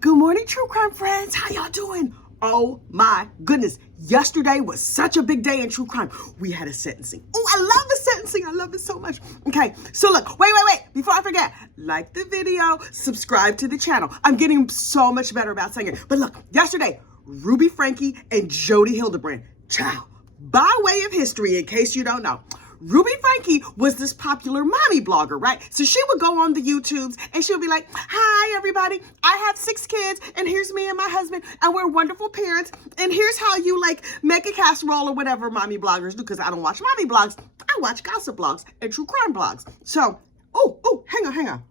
Good morning, true crime friends. How y'all doing? Oh my goodness. Yesterday was such a big day in true crime. We had a sentencing. Oh, I love the sentencing. I love it so much. Okay, so look, wait. Before I forget, like the video, subscribe to the channel. I'm getting so much better about saying it. But look, yesterday, Ruby Franke and Jody Hildebrand. Ciao. By way of history, in case you don't know, Ruby Franke was this popular mommy blogger, right? So she would go on the YouTubes and she would be like, hi, everybody. I have 6 kids and here's me and my husband and we're wonderful parents. And here's how you like make a casserole or whatever mommy bloggers do, because I don't watch mommy blogs. I watch gossip blogs and true crime blogs. So, hang on.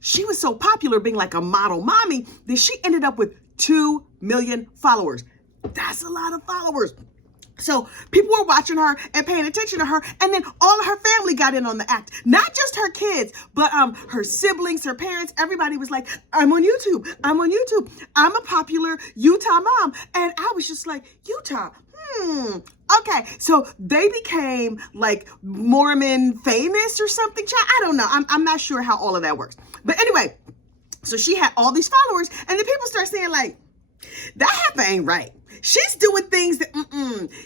She was so popular being like a model mommy that she ended up with 2 million followers. That's a lot of followers. So people were watching her and paying attention to her, and then all of her family got in on the act. Not just her kids, but her siblings, her parents, everybody was like, I'm on YouTube. I'm a popular Utah mom. And I was just like, Utah, okay. So they became like Mormon famous or something. I don't know. I'm not sure how all of that works. But anyway, so she had all these followers, and then people start saying like, that heifer ain't right. She's doing things that,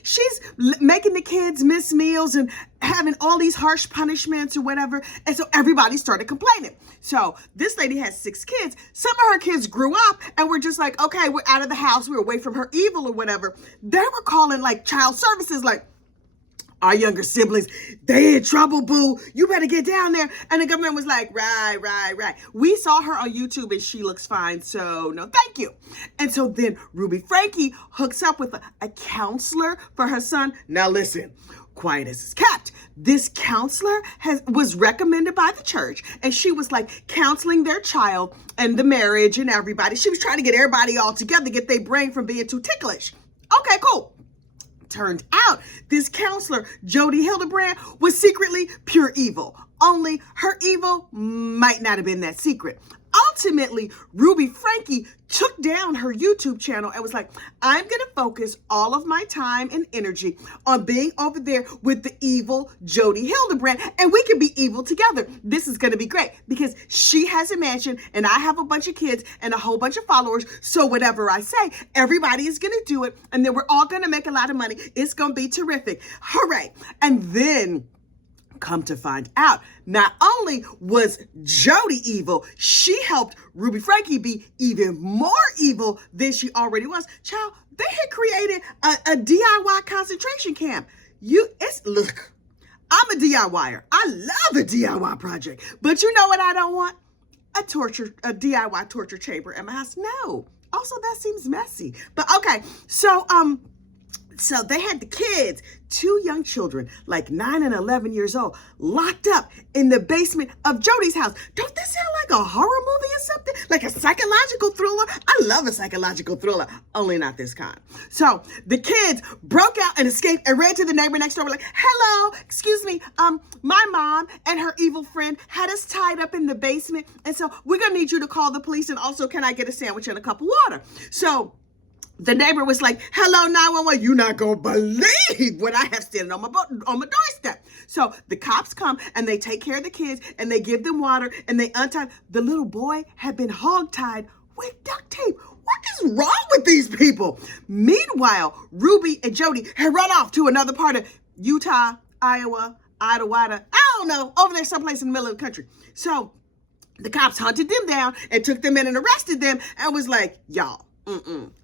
she's making the kids miss meals and having all these harsh punishments or whatever. And so everybody started complaining. So this lady has 6 kids. Some of her kids grew up and were just like, okay, we're out of the house. We're away from her evil or whatever. They were calling like child services, like, our younger siblings, they in trouble, boo. You better get down there. And the government was like, right. We saw her on YouTube and she looks fine, so no thank you. And so then Ruby Franke hooks up with a counselor for her son. Now listen, quiet as it's kept. This counselor was recommended by the church, and she was like counseling their child and the marriage and everybody. She was trying to get everybody all together, get their brain from being too ticklish. Okay, cool. Turned out this counselor, Jody Hildebrand, was secretly pure evil. Only her evil might not have been that secret. Ultimately, Ruby Franke took down her YouTube channel and was like, I'm going to focus all of my time and energy on being over there with the evil Jody Hildebrand, and we can be evil together. This is going to be great because she has a mansion and I have a bunch of kids and a whole bunch of followers. So whatever I say, everybody is going to do it, and then we're all going to make a lot of money. It's going to be terrific. Hooray. And then come to find out, not only was Jody evil, she helped Ruby Franke be even more evil than she already was. Child, they had created a DIY concentration camp. Look, I'm a DIYer. I love a DIY project. But you know what I don't want? A DIY torture chamber in my house. No. Also, that seems messy. But okay, so they had the kids, 2 young children, like 9 and 11 years old, locked up in the basement of Jody's house. Don't this sound like a horror movie or something? Like a psychological thriller? I love a psychological thriller, only not this kind. So the kids broke out and escaped and ran to the neighbor next door. Were like, hello, excuse me, my mom and her evil friend had us tied up in the basement. And so we're going to need you to call the police. And also, can I get a sandwich and a cup of water? So the neighbor was like, hello, 911. You're not going to believe what I have standing on my doorstep. So the cops come and they take care of the kids and they give them water and they untie. The little boy had been hogtied with duct tape. What is wrong with these people? Meanwhile, Ruby and Jody had run off to another part of Utah, Iowa, Idawada. I don't know, over there someplace in the middle of the country. So the cops hunted them down and took them in and arrested them and was like, y'all,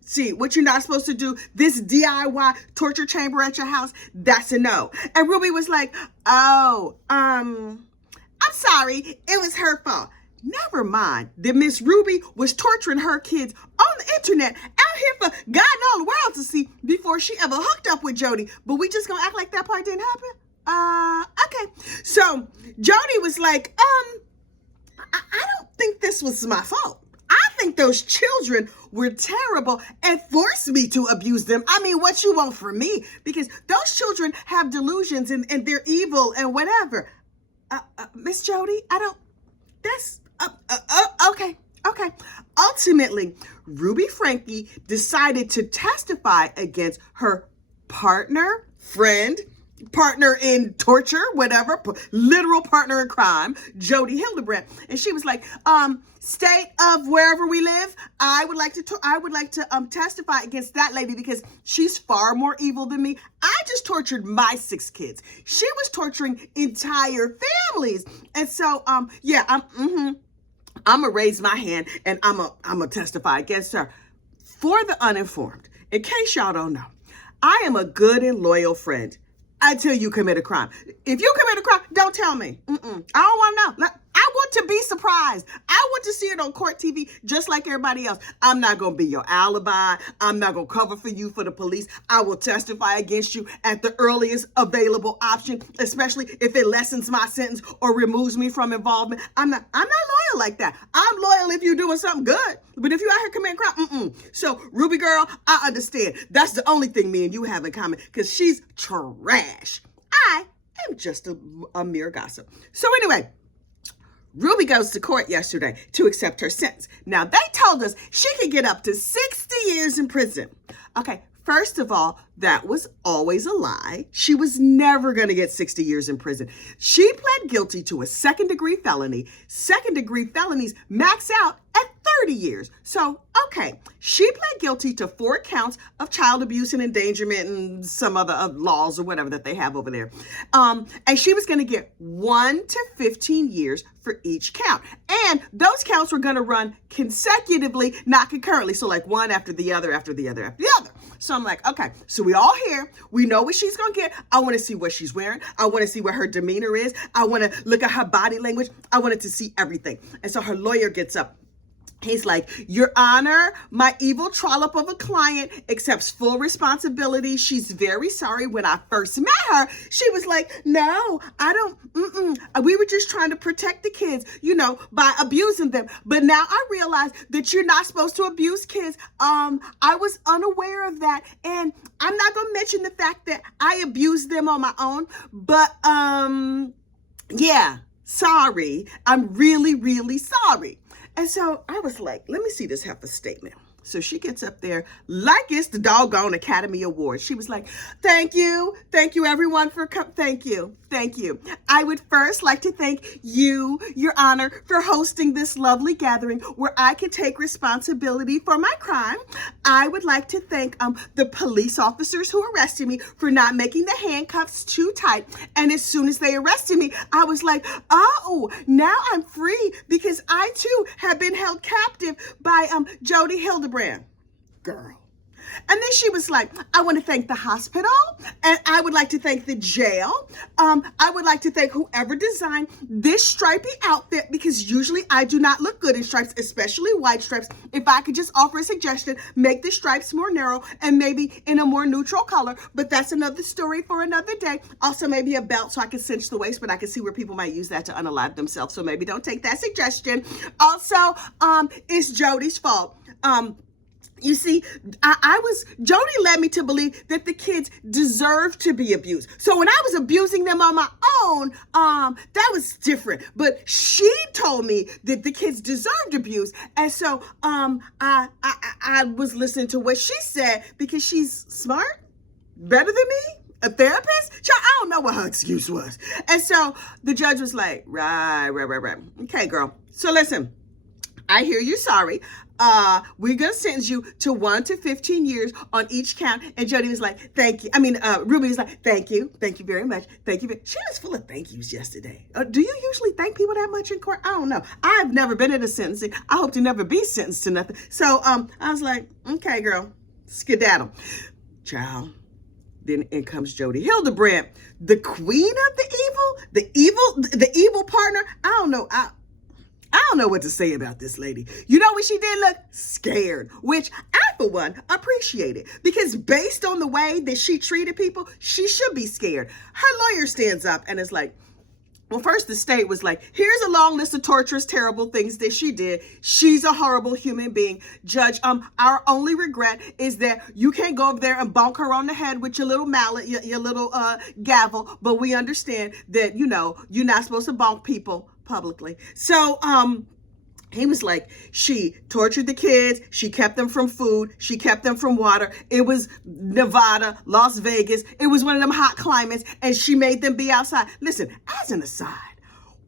see, what you're not supposed to do, this DIY torture chamber at your house, that's a no. And Ruby was like, I'm sorry, it was her fault. Never mind that Miss Ruby was torturing her kids on the internet out here for God and all the world to see before she ever hooked up with Jody. But we just gonna act like that part didn't happen? Okay. So Jody was like, I don't think this was my fault. I think those children were terrible and forced me to abuse them. I mean, what you want from me? Because those children have delusions and they're evil and whatever. Miss Jody, okay. Ultimately, Ruby Franke decided to testify against her partner, friend, partner in torture, whatever, literal partner in crime, Jody Hildebrand. And she was like, state of wherever we live, I would like to testify against that lady because she's far more evil than me. I just tortured my 6 kids. She was torturing entire families. And so, yeah, I'm gonna raise my hand and I'm gonna testify against her. For the uninformed, in case y'all don't know, I am a good and loyal friend until you commit a crime. If you commit a crime, don't tell me. I don't want to know. I want to be surprised. I want to see it on court TV just like everybody else. I'm not going to be your alibi. I'm not going to cover for you for the police. I will testify against you at the earliest available option, especially if it lessens my sentence or removes me from involvement. I'm not loyal like that. I'm loyal if you're doing something good. But if you out here committing crime, So, Ruby girl, I understand. That's the only thing me and you have in common because she's trash. I am just a mere gossip. So anyway, Ruby goes to court yesterday to accept her sentence. Now, they told us she could get up to 60 years in prison. Okay, first of all, that was always a lie. She was never going to get 60 years in prison. She pled guilty to a second-degree felony. Second-degree felonies max out at 30 years. So, okay, she pled guilty to 4 counts of child abuse and endangerment and some other laws or whatever that they have over there. And she was going to get 1 to 15 years for each count. And those counts were going to run consecutively, not concurrently. So like one after the other, after the other, after the other. So I'm like, okay, so we all here. We know what she's going to get. I want to see what she's wearing. I want to see what her demeanor is. I want to look at her body language. I wanted to see everything. And so her lawyer gets up. He's like, Your Honor, my evil trollop of a client accepts full responsibility. She's very sorry. When I first met her, she was like, no, I don't, we were just trying to protect the kids, by abusing them. But now I realize that you're not supposed to abuse kids. I was unaware of that. And I'm not going to mention the fact that I abused them on my own. But, yeah, sorry. I'm really, really sorry. And so I was like, let me see this heifer statement. So she gets up there like it's the doggone Academy Award. She was like, thank you everyone for coming. Thank you. I would first like to thank you, Your Honor, for hosting this lovely gathering where I can take responsibility for my crime. I would like to thank the police officers who arrested me for not making the handcuffs too tight. And as soon as they arrested me, I was like, oh, now I'm free because I too have been held captive by Jody Hildebrand. Girl. And then she was like, I want to thank the hospital, and I would like to thank the jail. I would like to thank whoever designed this stripy outfit because usually I do not look good in stripes, especially white stripes. If I could just offer a suggestion, make the stripes more narrow and maybe in a more neutral color, but that's another story for another day. Also, maybe a belt so I can cinch the waist, but I can see where people might use that to unalive themselves, so maybe don't take that suggestion. Also, it's Jody's fault. You see, Jody led me to believe that the kids deserve to be abused. So when I was abusing them on my own, that was different. But she told me that the kids deserved abuse. And so I was listening to what she said because she's smart, better than me, a therapist. I don't know what her excuse was. And so the judge was like, right. Okay, girl. So listen, I hear you sorry. We're going to sentence you to 1 to 15 years on each count. And Jody was like, thank you. Ruby was like, thank you. Thank you very much. Thank you. She was full of thank yous yesterday. Do you usually thank people that much in court? I don't know. I've never been in a sentencing. I hope to never be sentenced to nothing. So, I was like, okay, girl, skedaddle. Child. Then in comes Jody Hildebrand, the queen of the evil partner. I don't know. I don't know what to say about this lady. You know what she did? Look scared, which I, for one, appreciated because based on the way that she treated people, she should be scared. Her lawyer stands up and is like, well, first the state was like, here's a long list of torturous, terrible things that she did. She's a horrible human being. Judge, our only regret is that you can't go over there and bonk her on the head with your little mallet, your little gavel. But we understand that, you're not supposed to bonk people publicly. So, He was like, she tortured the kids. She kept them from food. She kept them from water. It was Nevada, Las Vegas. It was one of them hot climates, and she made them be outside. Listen, as an aside,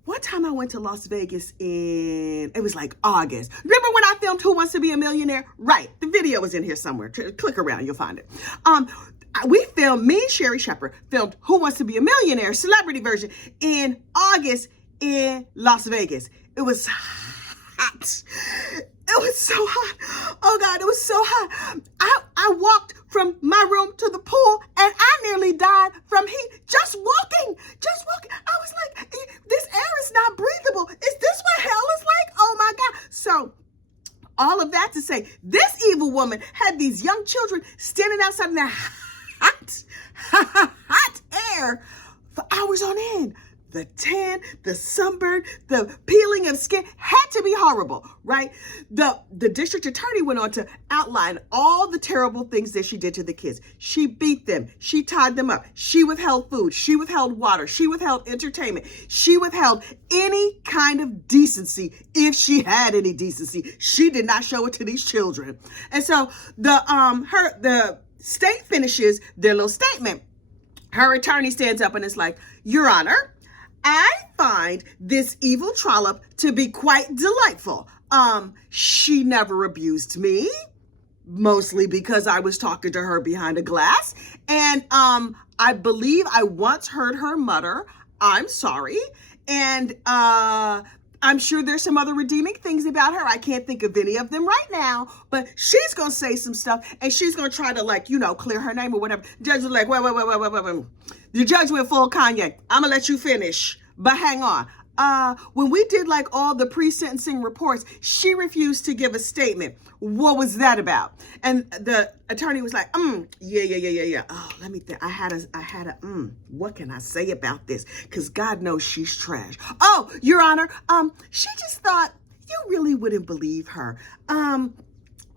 one time I went to Las Vegas it was like August. Remember when I filmed Who Wants to Be a Millionaire? Right. The video is in here somewhere. Click around, you'll find it. Me and Sherry Shepherd filmed Who Wants to Be a Millionaire, celebrity version, in August in Las Vegas. It was hot. It was so hot. Oh God, it was so hot. I walked from my room to the pool and I nearly died from heat. Just walking. I was like, this air is not breathable. Is this what hell is like? Oh my God. So all of that to say, this evil woman had these young children standing outside in that hot air for hours on end. The tan, the sunburn, the peeling of skin had to be horrible, right? The district attorney went on to outline all the terrible things that she did to the kids. She beat them. She tied them up. She withheld food. She withheld water. She withheld entertainment. She withheld any kind of decency, if she had any decency. She did not show it to these children. And so the state finishes their little statement. Her attorney stands up and is like, Your Honor, I find this evil trollop to be quite delightful. She never abused me, mostly because I was talking to her behind a glass. And I believe I once heard her mutter, I'm sorry. And I'm sure there's some other redeeming things about her. I can't think of any of them right now, but she's going to say some stuff and she's going to try to clear her name or whatever. The judge was like, wait. The judge went full Kanye. I'm going to let you finish, but hang on. When we did all the pre-sentencing reports, she refused to give a statement. What was that about? And the attorney was like, yeah. Oh, let me think. I had a, what can I say about this? Because God knows she's trash. Oh, Your Honor, she just thought you really wouldn't believe her.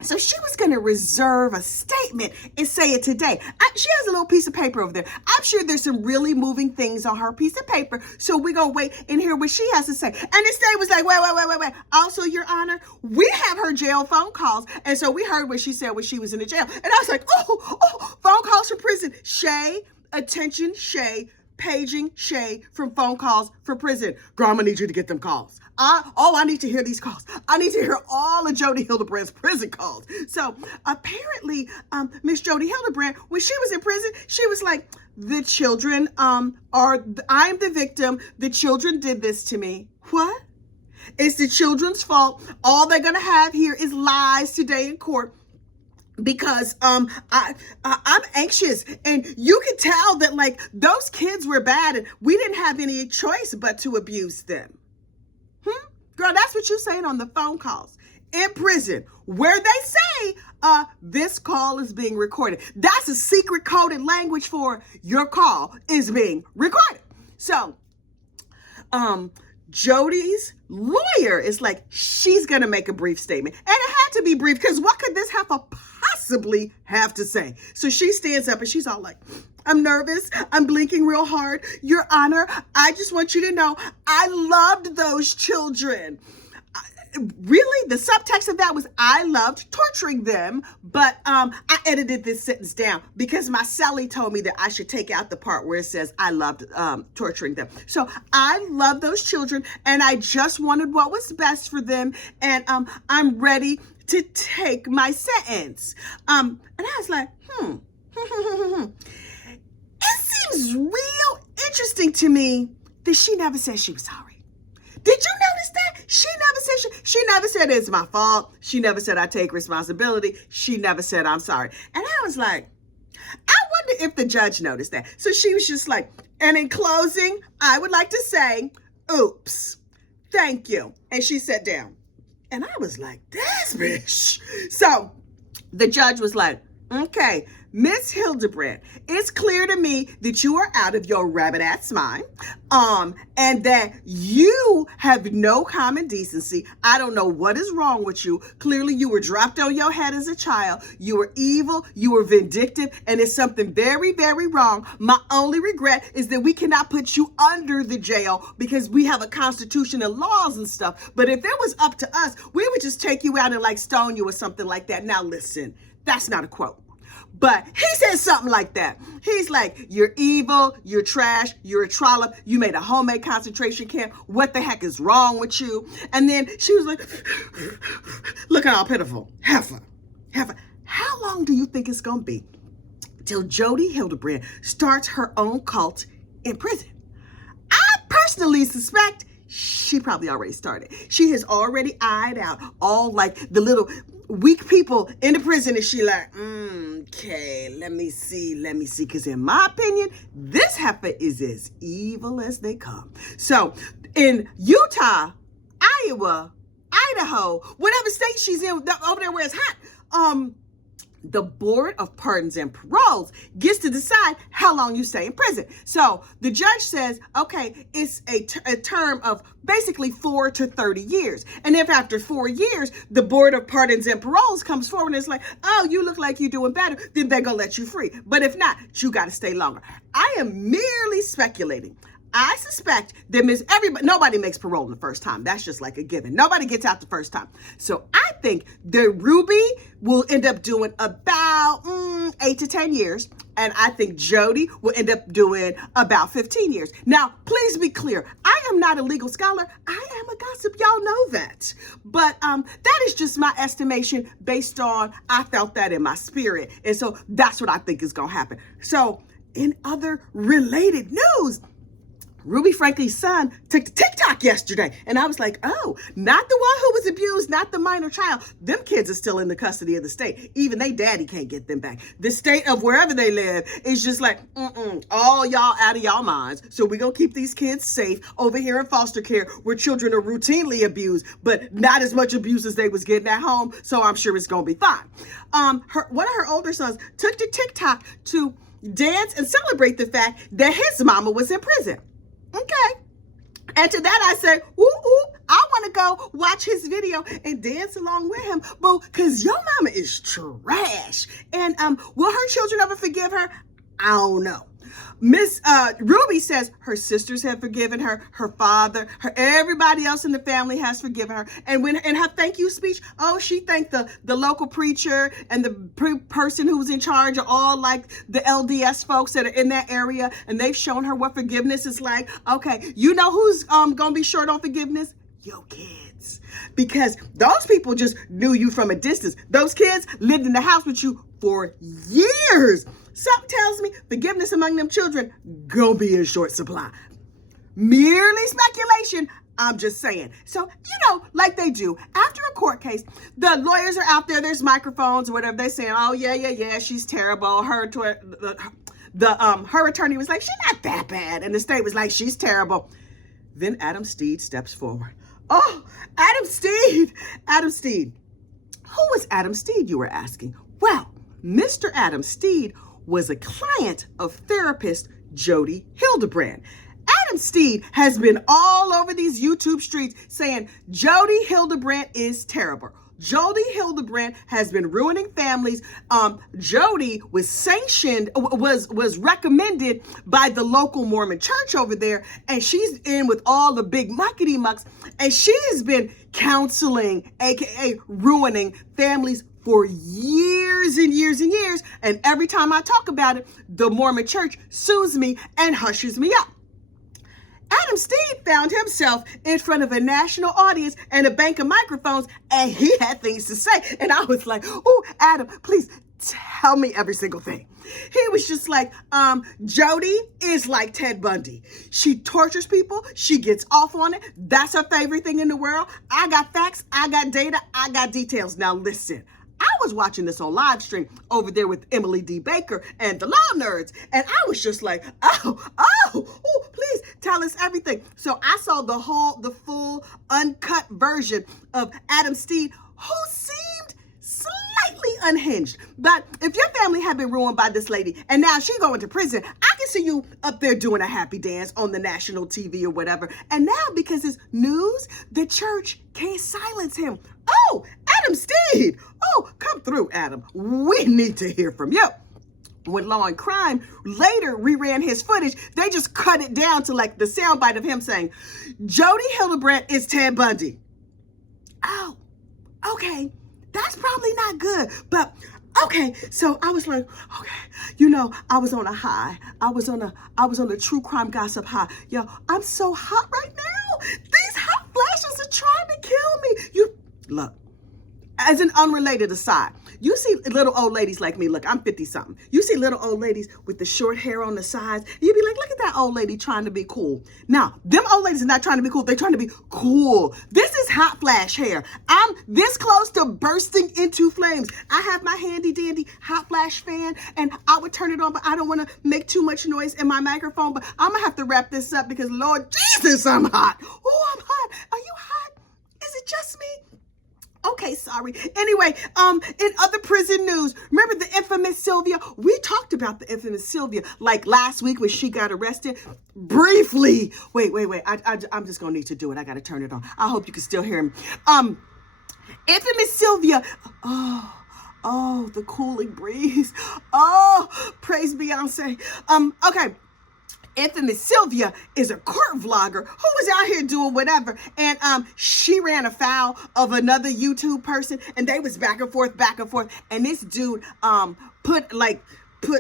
So she was going to reserve a statement and say it today. She has a little piece of paper over there. I'm sure there's some really moving things on her piece of paper. So we're going to wait and hear what she has to say. And the state was like, wait. Also, Your Honor, we have her jail phone calls. And so we heard what she said when she was in the jail. And I was like, oh, phone calls from prison. Shay, attention, Shay, paging Shay from phone calls for prison. Girl, I'm going to need you to get them calls. I need to hear these calls. I need to hear all of Jody Hildebrand's prison calls. So apparently, Miss Jody Hildebrand, when she was in prison, she was like, the children I'm the victim. The children did this to me. What? It's the children's fault. All they're going to have here is lies today in court. Because I'm anxious, and you could tell that those kids were bad and we didn't have any choice but to abuse them. Girl, that's what you're saying on the phone calls in prison, where they say this call is being recorded. That's a secret coded language for your call is being recorded. So Jody's lawyer is like, she's gonna make a brief statement, and it had to be brief because what could this heifer possibly have to say? So she stands up and she's all like, I'm nervous. I'm blinking real hard. Your Honor, I just want you to know I loved those children. Really, the subtext of that was I loved torturing them, but I edited this sentence down because my Sally told me that I should take out the part where it says I loved torturing them. So I love those children, and I just wanted what was best for them, and I'm ready to take my sentence. And I was like, It seems real interesting to me that she never said she was sorry. Did you notice that? She never said it's my fault. She never said I take responsibility. She never said I'm sorry. And I was like, I wonder if the judge noticed that. So she was just like, and in closing, I would like to say, oops, thank you. And she sat down. And I was like, this bitch. So the judge was like, okay, Miss Hildebrand, it's clear to me that you are out of your rabbit-ass mind, and that you have no common decency. I don't know what is wrong with you. Clearly, you were dropped on your head as a child. You were evil. You were vindictive, and it's something very, very wrong. My only regret is that we cannot put you under the jail because we have a constitution and laws and stuff. But if it was up to us, we would just take you out and like stone you or something like that. Now, listen, that's not a quote. But he said something like that. He's like, you're evil, you're trash, you're a trollop, you made a homemade concentration camp. What the heck is wrong with you? And then she was like, look how pitiful. Heifer. How long do you think it's going to be till Jody Hildebrand starts her own cult in prison? I personally suspect she probably already started. She has already eyed out all like the little weak people in the prison, and she like, okay, let me see. Because in my opinion, this heifer is as evil as they come. So in Utah, Iowa, Idaho, whatever state she's in, over there where it's hot, the Board of Pardons and Paroles gets to decide how long you stay in prison. So the judge says, okay, it's a term of basically 4 to 30 years. And if after 4 years, the Board of Pardons and Paroles comes forward and it's like, oh, you look like you're doing better, then they're going to let you free. But if not, you got to stay longer. I am merely speculating. I suspect that nobody makes parole the first time. That's just like a given. Nobody gets out the first time. So I think that Ruby will end up doing about 8 to 10 years. And I think Jody will end up doing about 15 years. Now, please be clear. I am not a legal scholar. I am a gossip. Y'all know that. But that is just my estimation based on, I felt that in my spirit. And so that's what I think is going to happen. So in other related news, Ruby Franke's son took to TikTok yesterday. And I was like, oh, not the one who was abused, not the minor child. Them kids are still in the custody of the state. Even they daddy can't get them back. The state of wherever they live is just like, all y'all out of y'all minds. So we're going to keep these kids safe over here in foster care where children are routinely abused, but not as much abuse as they was getting at home. So I'm sure it's going to be fine. One of her older sons took to TikTok to dance and celebrate the fact that his mama was in prison. Okay. And to that I said, I want to go watch his video and dance along with him. Boo, because your mama is trash. And will her children ever forgive her? I don't know. Miss Ruby says her sisters have forgiven her, her father, everybody else in the family has forgiven her. And when in her thank you speech, she thanked the local preacher and the person who was in charge of all like the LDS folks that are in that area, and they've shown her what forgiveness is like. Okay, you know who's gonna be short on forgiveness? Your kids. Because those people just knew you from a distance. Those kids lived in the house with you for years. Something tells me forgiveness among them children gonna be in short supply. Merely speculation, I'm just saying. So, like they do, after a court case, the lawyers are out there, there's microphones or whatever, they're saying, oh, yeah, she's terrible. Her attorney was like, she's not that bad. And the state was like, she's terrible. Then Adam Steed steps forward. Oh, Adam Steed. Who was Adam Steed, you were asking? Well, Mr. Adam Steed was a client of therapist Jody Hildebrand. Adam Steed has been all over these YouTube streets saying Jody Hildebrand is terrible. Jody Hildebrand has been ruining families. Jody was was recommended by the local Mormon church over there, and she's in with all the big muckety mucks, and she has been counseling, aka ruining families for years and years and years. And every time I talk about it, the Mormon church sues me and hushes me up. Adam Steed found himself in front of a national audience and a bank of microphones, and he had things to say. And I was like, oh, Adam, please tell me every single thing. He was just like, Jody is like Ted Bundy. She tortures people. She gets off on it. That's her favorite thing in the world. I got facts. I got data. I got details. Now listen. I was watching this on live stream over there with Emily D. Baker and the Law Nerds, and I was just like, oh, please tell us everything. So I saw the full uncut version of Adam Steed, who seemed slightly unhinged. But if your family had been ruined by this lady and now she going to prison, I can see you up there doing a happy dance on the national TV or whatever. And now, because it's news, the church can't silence him. Oh, Adam Steed. Oh, come through, Adam. We need to hear from you. When Law and Crime later reran his footage, they just cut it down to like the soundbite of him saying, Jody Hildebrand is Ted Bundy. Oh, okay. That's probably not good. But okay, so I was like, okay, I was on a high. I was on a true crime gossip high. Yo, I'm so hot right now. These hot flashes are trying to kill me. Look, as an unrelated aside, you see little old ladies like me. Look, I'm 50-something. You see little old ladies with the short hair on the sides. You be like, look at that old lady trying to be cool. Now, them old ladies are not trying to be cool. They're trying to be cool. This is hot flash hair. I'm this close to bursting into flames. I have my handy dandy hot flash fan, and I would turn it on, but I don't want to make too much noise in my microphone. But I'm going to have to wrap this up because, Lord Jesus, I'm hot. Oh, I'm hot. Are you hot? Is it just me? Okay, sorry. Anyway, in other prison news, remember the infamous Sylvia? We talked about the infamous Sylvia like last week when she got arrested. Briefly. Wait. I'm just gonna need to do it. I gotta turn it on. I hope you can still hear me. Infamous Sylvia. Oh, the cooling breeze. Oh, praise Beyonce. Okay. Infamous Sylvia is a court vlogger who was out here doing whatever, and she ran afoul of another YouTube person, and they was back and forth, and this dude put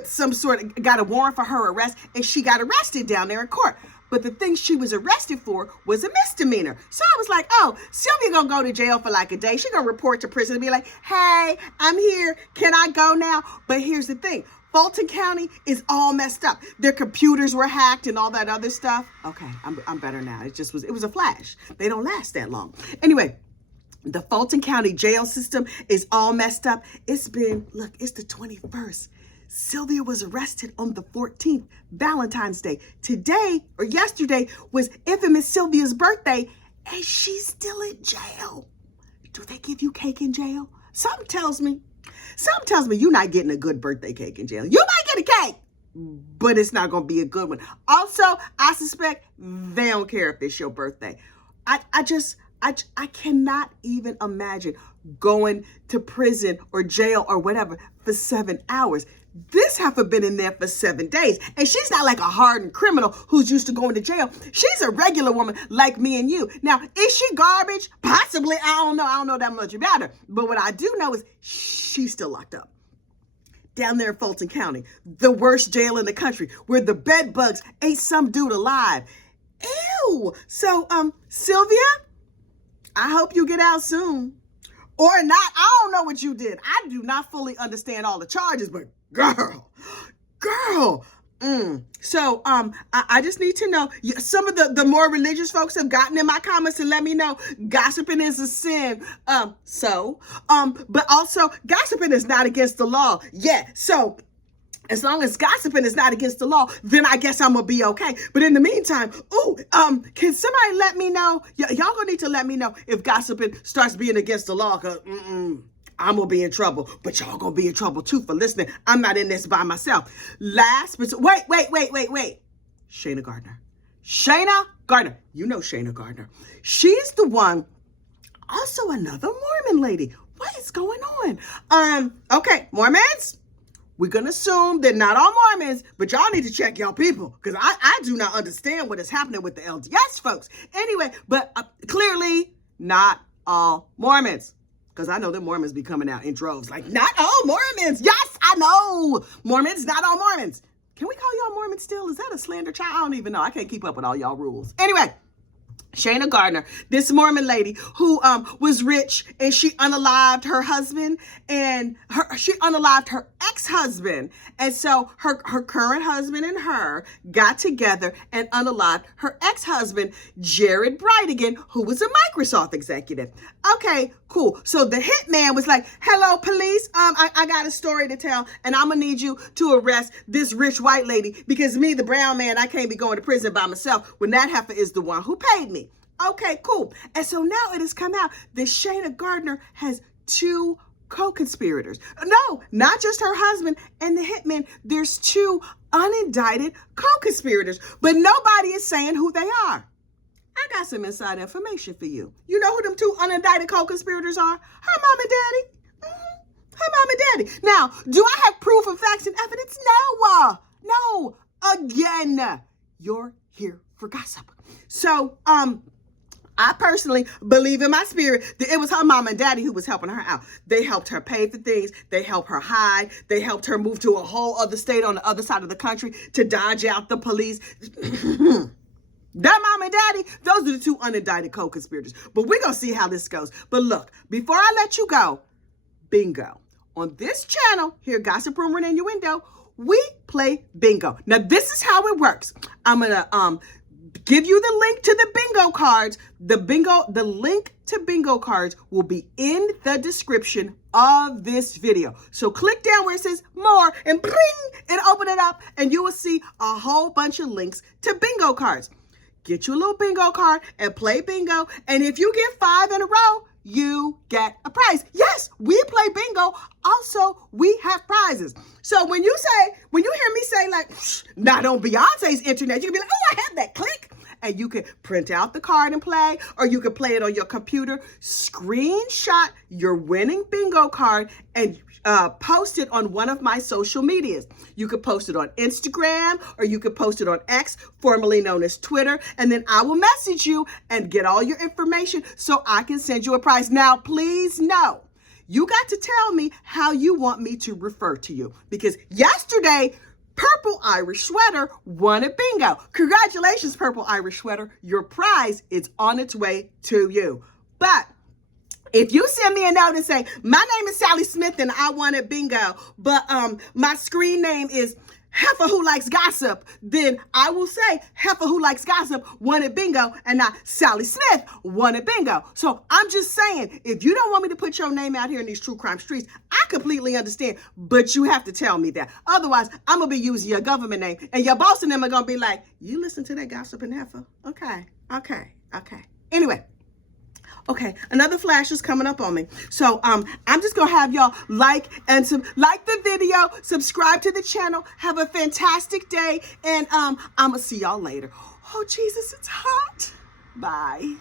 some sort of, got a warrant for her arrest, and she got arrested down there in court. But the thing she was arrested for was a misdemeanor. So I was like, oh, Sylvia gonna go to jail for like a day. She gonna report to prison and be like, hey, I'm here. Can I go now? But here's the thing. Fulton County is all messed up. Their computers were hacked and all that other stuff. Okay, I'm better now. It was a flash. They don't last that long. Anyway, the Fulton County jail system is all messed up. It's the 21st. Sylvia was arrested on the 14th, Valentine's Day. Today, or yesterday, was infamous Sylvia's birthday, and she's still in jail. Do they give you cake in jail? Something tells me you're not getting a good birthday cake in jail. You might get a cake, but it's not going to be a good one. Also, I suspect they don't care if it's your birthday. I cannot even imagine going to prison or jail or whatever for 7 hours. This heifer been in there for 7 days, and she's not like a hardened criminal who's used to going to jail. She's a regular woman like me and you. Now, is she garbage? Possibly. I don't know that much about her. But what I do know is she's still locked up down there in Fulton County, the worst jail in the country, where the bed bugs ate some dude alive. Ew. So, Sylvia, I hope you get out soon. Or not. I don't know what you did. I do not fully understand all the charges, but girl. So, I just need to know, some of the more religious folks have gotten in my comments and let me know gossiping is a sin. But also gossiping is not against the law. Yeah. So as long as gossiping is not against the law, then I guess I'm gonna be okay. But in the meantime, can somebody let me know? Y'all gonna need to let me know if gossiping starts being against the law, because I'm gonna be in trouble, but y'all gonna be in trouble too for listening. I'm not in this by myself. Last, but wait. Shana Gardner. You know Shana Gardner. She's the one, also another Mormon lady. What is going on? Okay, Mormons, we're gonna assume they're not all Mormons, but y'all need to check y'all people, because I do not understand what is happening with the LDS folks. Anyway, but clearly not all Mormons. Because I know that Mormons be coming out in droves. Like, not all Mormons. Yes, I know. Mormons, not all Mormons. Can we call y'all Mormons still? Is that a slander child? I don't even know. I can't keep up with all y'all rules. Anyway, Shana Gardner, this Mormon lady who was rich, and she unalived her husband, and she unalived her ex-husband. And so her current husband and her got together and unalived her ex-husband, Jared Brightigan, who was a Microsoft executive. Okay, cool. So the hitman was like, hello, police. I got a story to tell, and I'm gonna need you to arrest this rich white lady, because me, the brown man, I can't be going to prison by myself when that heifer is the one who paid me. Okay, cool. And so now it has come out that Shana Gardner has 2 co-conspirators. No, not just her husband and the hitman. There's 2 unindicted co-conspirators, but nobody is saying who they are. I got some inside information for you. You know who them 2 unindicted co-conspirators are? Her mom and daddy. Her mom and daddy. Now, do I have proof of facts and evidence? No. No. Again, you're here for gossip. So, I personally believe in my spirit that it was her mom and daddy who was helping her out. They helped her pay for things. They helped her hide. They helped her move to a whole other state on the other side of the country to dodge out the police. That mom and daddy, those are the 2 unindicted co-conspirators. But we're going to see how this goes. But look, before I let you go, bingo. On this channel, here, Gossip, Rumor, and Innuendo, we play bingo. Now, this is how it works. I'm going to give you the link to the bingo cards. The link to bingo cards will be in the description of this video. So click down where it says more and bring and open it up and you will see a whole bunch of links to bingo cards. Get you a little bingo card and play bingo. And if you get 5 in a row, you get a prize. Yes, we play bingo. Also, we have prizes. So when you hear me say like, not on Beyonce's internet, you can be like, oh, I have that, click. And you can print out the card and play, or you can play it on your computer, screenshot your winning bingo card and post it on one of my social medias. You could post it on Instagram, or you could post it on X, formerly known as Twitter, and then I will message you and get all your information so I can send you a prize. Now, please know, you got to tell me how you want me to refer to you, because yesterday, Purple Irish Sweater won a bingo. Congratulations, Purple Irish Sweater. Your prize is on its way to you. But if you send me a note and say, my name is Sally Smith and I won a bingo, but my screen name is Heifer Who Likes Gossip, then I will say Heifer Who Likes Gossip won a bingo and not Sally Smith won a bingo. So I'm just saying, if you don't want me to put your name out here in these true crime streets, I completely understand, but you have to tell me that. Otherwise, I'm going to be using your government name and your boss and them are going to be like, you listen to that gossiping heifer? Okay. Anyway. Okay, another flash is coming up on me. So I'm just gonna have y'all like the video, subscribe to the channel, have a fantastic day, and I'm gonna see y'all later. Oh Jesus, it's hot. Bye.